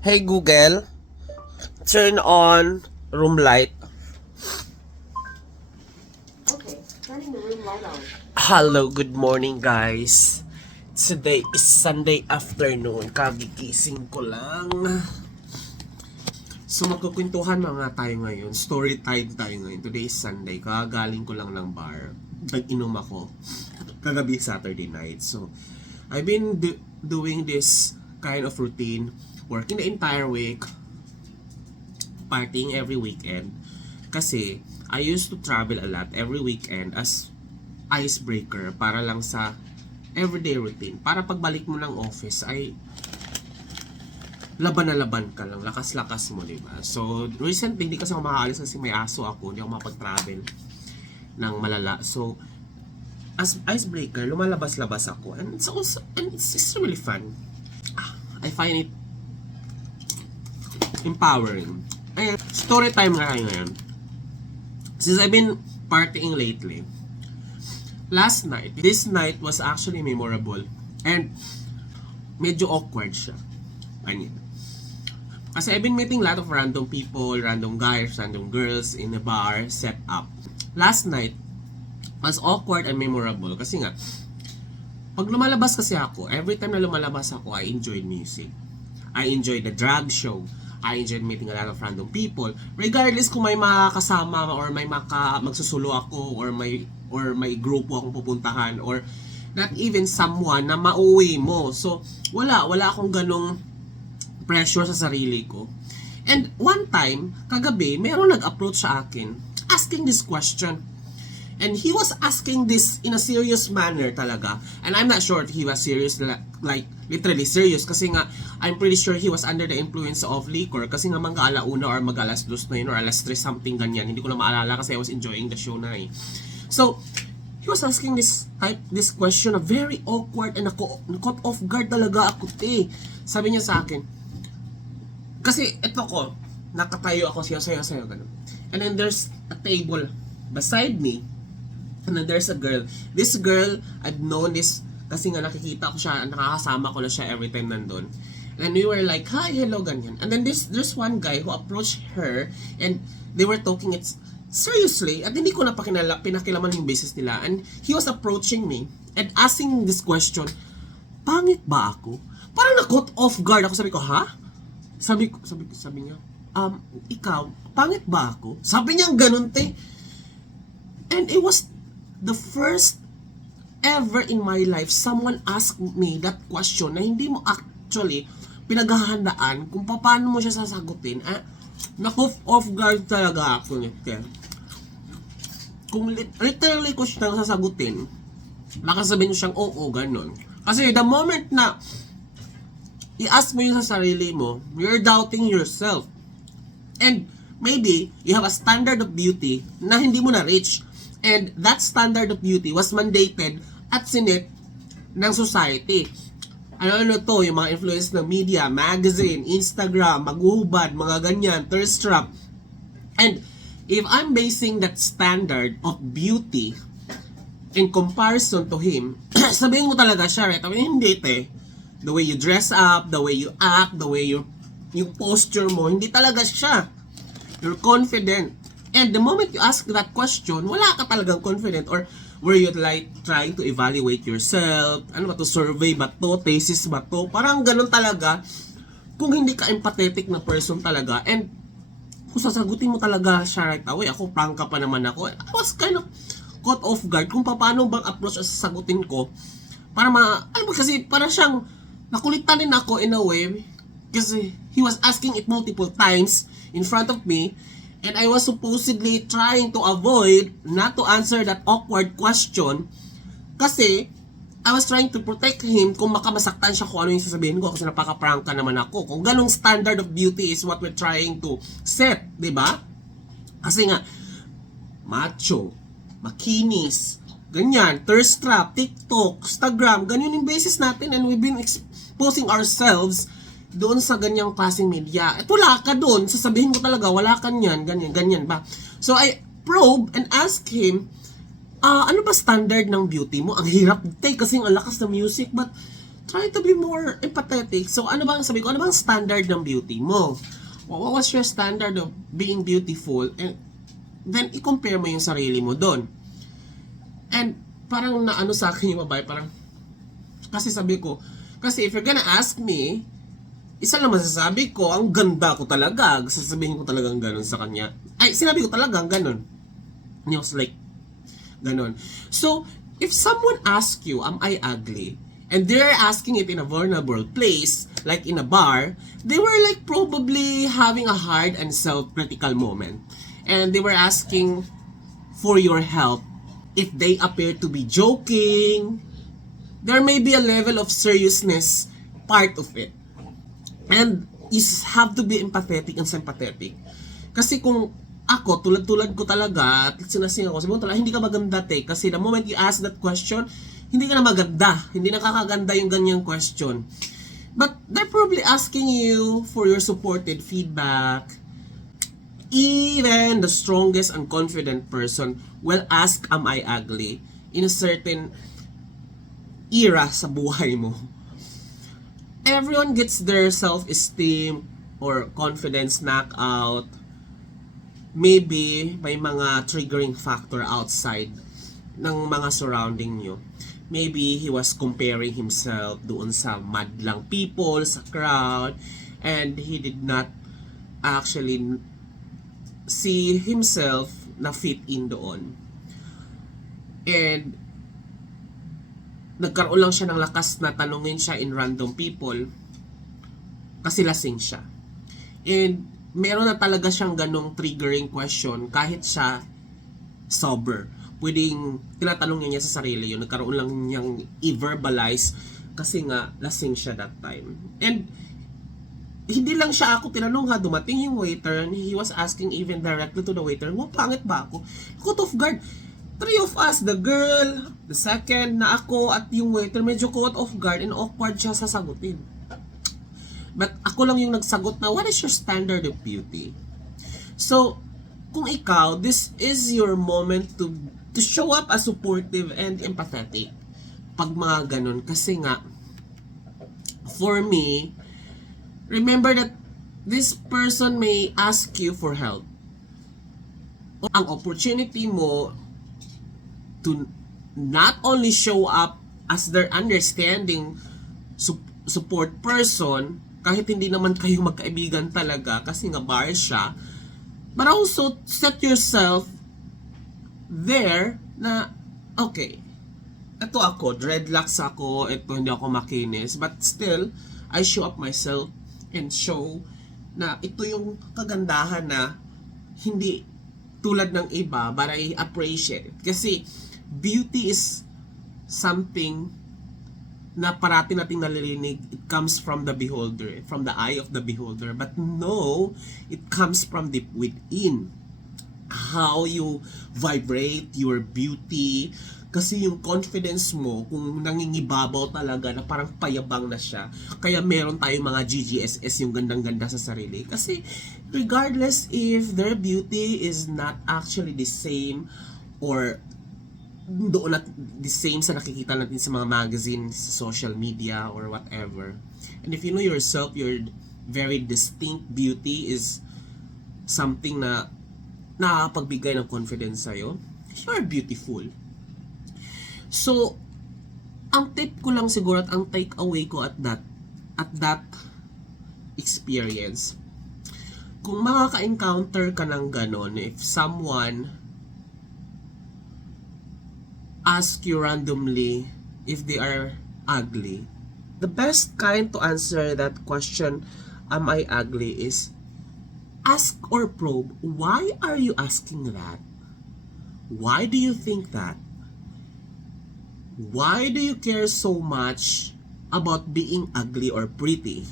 Hey Google, turn on room light. Okay, turning the room light on. Hello, good morning guys. Today is Sunday afternoon. Kagigising ko lang. So magkukwentuhan mga tayo ngayon. Story time tayo ngayon. Today is Sunday. Kagaling ko lang ng bar. Nag-inom ako. Kagabi Saturday night. So I've been doing this kind of routine. Working the entire week. Partying every weekend. Kasi I used to travel a lot every weekend as icebreaker para lang sa everyday routine. Para pagbalik mo ng office ay laban na laban ka lang, lakas-lakas mo, diba? So, recently, hindi kasi ako makaalis kasi may aso ako, hindi ako mapag-travel ng malala. So, as icebreaker, lumalabas-labas ako. And it's also, and it's really fun. I find it empowering. Ayan, story time nga kayo ngayon. Since I've been partying lately, this night was actually memorable. And, medyo awkward siya. Kasi I've been meeting a lot of random people, random guys, random girls in a bar set up. Last night was awkward and memorable kasi nga pag lumalabas kasi ako, every time na lumalabas ako, I enjoyed music. I enjoyed the drag show. I enjoyed meeting a lot of random people. Regardless kung may makakasama or may magsusulo ako or may grupo akong pupuntahan or not even someone na mauwi mo. So, wala akong ganong pressure sa sarili ko. And one time, kagabi, meron nag-approach sa akin asking this question. And he was asking this in a serious manner talaga. And I'm not sure if he was serious, like literally serious. Kasi nga, I'm pretty sure he was under the influence of liquor. Kasi nga mag-alauna or mag-alas 2 na yun or alas 3 something ganyan. Hindi ko na maalala kasi I was enjoying the show na eh. So, he was asking this question, a very awkward and caught off guard talaga ako eh. Sabi niya sa akin, kasi ito ko, nakatayo ako sayo ganun. And then there's a table beside me. And then there's a girl. This girl, I've known this kasi nga nakikita ko siya, nakakasama ko na siya every time nandun. And we were like, hi, hello, ganyan. And then there's one guy who approached her and they were talking it seriously at hindi ko na pinakilaman yung basis nila. And he was approaching me and asking this question, pangit ba ako? Parang na-caught off guard ako. Sabi ko, ha? Sabi niya, ikaw, pangit ba ako? Sabi niya ganun, te. And it was the first ever in my life someone asked me that question na hindi mo actually pinaghahandaan kung paano mo siya sasagutin. Na-off guard talaga ako nito. Kung literally ko siya sasagutin, baka sabihin siyang oo, ganun. Kasi the moment na i-ask mo yun sa sarili mo, you're doubting yourself. And maybe you have a standard of beauty na hindi mo na-reach. And that standard of beauty was mandated at sinet ng society. Ano to, yung mga influence ng media, magazine, Instagram, maghuhubad, mga ganyan, thirst trap. And if I'm basing that standard of beauty in comparison to him, sabihin mo talaga siya, right? I mean, hindi te. The way you dress up, the way you act, the way yung posture mo, hindi talaga siya. You're confident. And the moment you ask that question, wala ka talagang confident or were you like trying to evaluate yourself? Ano ba to? Survey ba to? Thesis ba to? Parang ganun talaga kung hindi ka empathetic na person talaga. And kung sasagutin mo talaga siya right away, ako prangka pa naman ako. I was kind of caught off guard kung paano bang approach sa sasagutin ko. Para ano ba kasi para siyang nakulitan din ako in a way kasi he was asking it multiple times in front of me. And I was supposedly trying to avoid not to answer that awkward question kasi I was trying to protect him kung makamasaktan siya kung ano yung sasabihin ko kasi napaka-prank ka naman ako. Kung ganong standard of beauty is what we're trying to set, di ba? Kasi nga, macho, makinis, ganyan, thirst trap, TikTok, Instagram, ganyan yung basis natin and we've been exposing ourselves doon sa ganyang klaseng media. At wala ka doon, sasabihin ko talaga, wala ka niyan, ganyan ba? So I probe and ask him, ano ba standard ng beauty mo? Ang hirap, kasi ang lakas ng music, but try to be more empathetic. So, ano bang sabi ko? Ano bang standard ng beauty mo? What was your standard of being beautiful? And then, i-compare mo yung sarili mo doon. And, parang naano sa akin yung babae, parang, kasi sabi ko, kasi if you're gonna ask me, isa lang masasabi ko, ang ganda ko talaga. Sasabihin ko talagang ganun sa kanya. Ay, sinabi ko talagang ganun. And he was like, ganun. So, if someone asks you, am I ugly? And they're asking it in a vulnerable place, like in a bar, they were like probably having a hard and self-critical moment. And they were asking for your help. If they appear to be joking, there may be a level of seriousness part of it. And is have to be empathetic and sympathetic. Kasi kung ako, tulad-tulad ko talaga, at sinasing ako, sabi mo talaga, hindi ka maganda, te. Kasi the moment you ask that question, hindi ka na maganda. Hindi nakakaganda yung ganyang question. But they're probably asking you for your supported feedback. Even the strongest and confident person will ask, am I ugly? In a certain era sa buhay mo. Everyone gets their self-esteem or confidence knocked out. Maybe may mga triggering factor outside ng mga surrounding nyo. Maybe he was comparing himself doon sa madlang people, sa crowd, and he did not actually see himself na fit in doon. And nagkaroon lang siya ng lakas na tanungin siya in random people kasi lasing siya. And meron na talaga siyang ganong triggering question kahit siya sober. Pwedeng tinatanong niya sa sarili yun, nagkaroon lang niyang i-verbalize kasi nga lasing siya that time. And hindi lang siya ako tinanong ha, dumating yung waiter and he was asking even directly to the waiter, pangit ba ako? Caught off guard. Three of us, the girl, the second na ako at yung waiter, medyo caught off guard and awkward siya sasagutin. But ako lang yung nagsagot na, what is your standard of beauty? So, kung ikaw, this is your moment to show up as supportive and empathetic. Pag mga ganun. Kasi nga, for me, remember that this person may ask you for help. Ang opportunity mo to not only show up as their understanding support person, kahit hindi naman kayo magkaibigan talaga kasi nga bar siya, but also set yourself there na, okay, ito ako, dreadlocks ako, ito hindi ako makinis, but still, I show up myself and show na ito yung kagandahan na hindi tulad ng iba, but I appreciate it. Kasi, beauty is something na parati nating nalilinig. It comes from the beholder, from the eye of the beholder. But no, it comes from deep within. How you vibrate your beauty. Kasi yung confidence mo, kung nangingibabaw talaga na parang payabang na siya. Kaya meron tayong mga GGSS yung gandang-ganda sa sarili. Kasi regardless if their beauty is not actually the same or doon at the same sa nakikita natin sa mga magazines, sa social media or whatever. And if you know yourself, your very distinct beauty is something na nakakapagbigay ng confidence sa'yo, you're beautiful. So, ang tip ko lang siguro at ang take away ko at that experience, kung makaka-encounter ka ng ganon, if someone ask you randomly if they are ugly, the best kind to answer that question, am I ugly, is ask or probe, why are you asking that? Why do you think that? Why do you care so much about being ugly or pretty?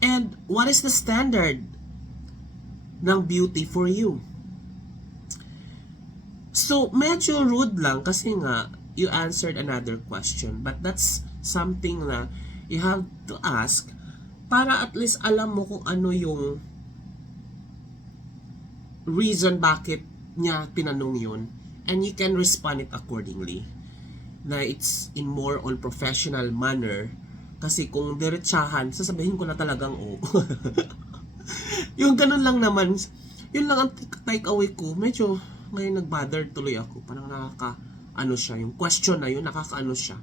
And what is the standard ng beauty for you? So, medyo rude lang kasi nga, you answered another question. But that's something na you have to ask para at least alam mo kung ano yung reason bakit niya tinanong yun. And you can respond it accordingly. na it's in more on professional manner. Kasi kung diretsahan, sasabihin ko na talagang yung ganun lang naman, yun lang ang take away ko. Medyo ngayon nag-bother tuloy ako. Parang nakaka-ano siya, yung question na yun, nakaka-ano siya.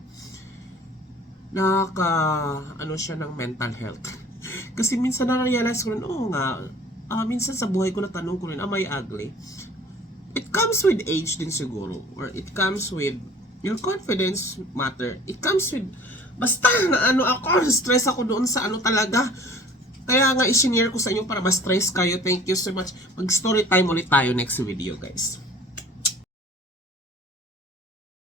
Nakaka-ano siya ng mental health. Kasi minsan na-realize ko rin, oo nga, minsan sa buhay ko natanong ko rin, am I ugly? It comes with age din siguro. Or it comes with your confidence matter. It comes with, basta na ano ako, stress ako doon sa ano talaga. Kaya nga i-share ko sa inyo para ma-stress kayo. Thank you so much. Mag-story time ulit tayo next video, guys.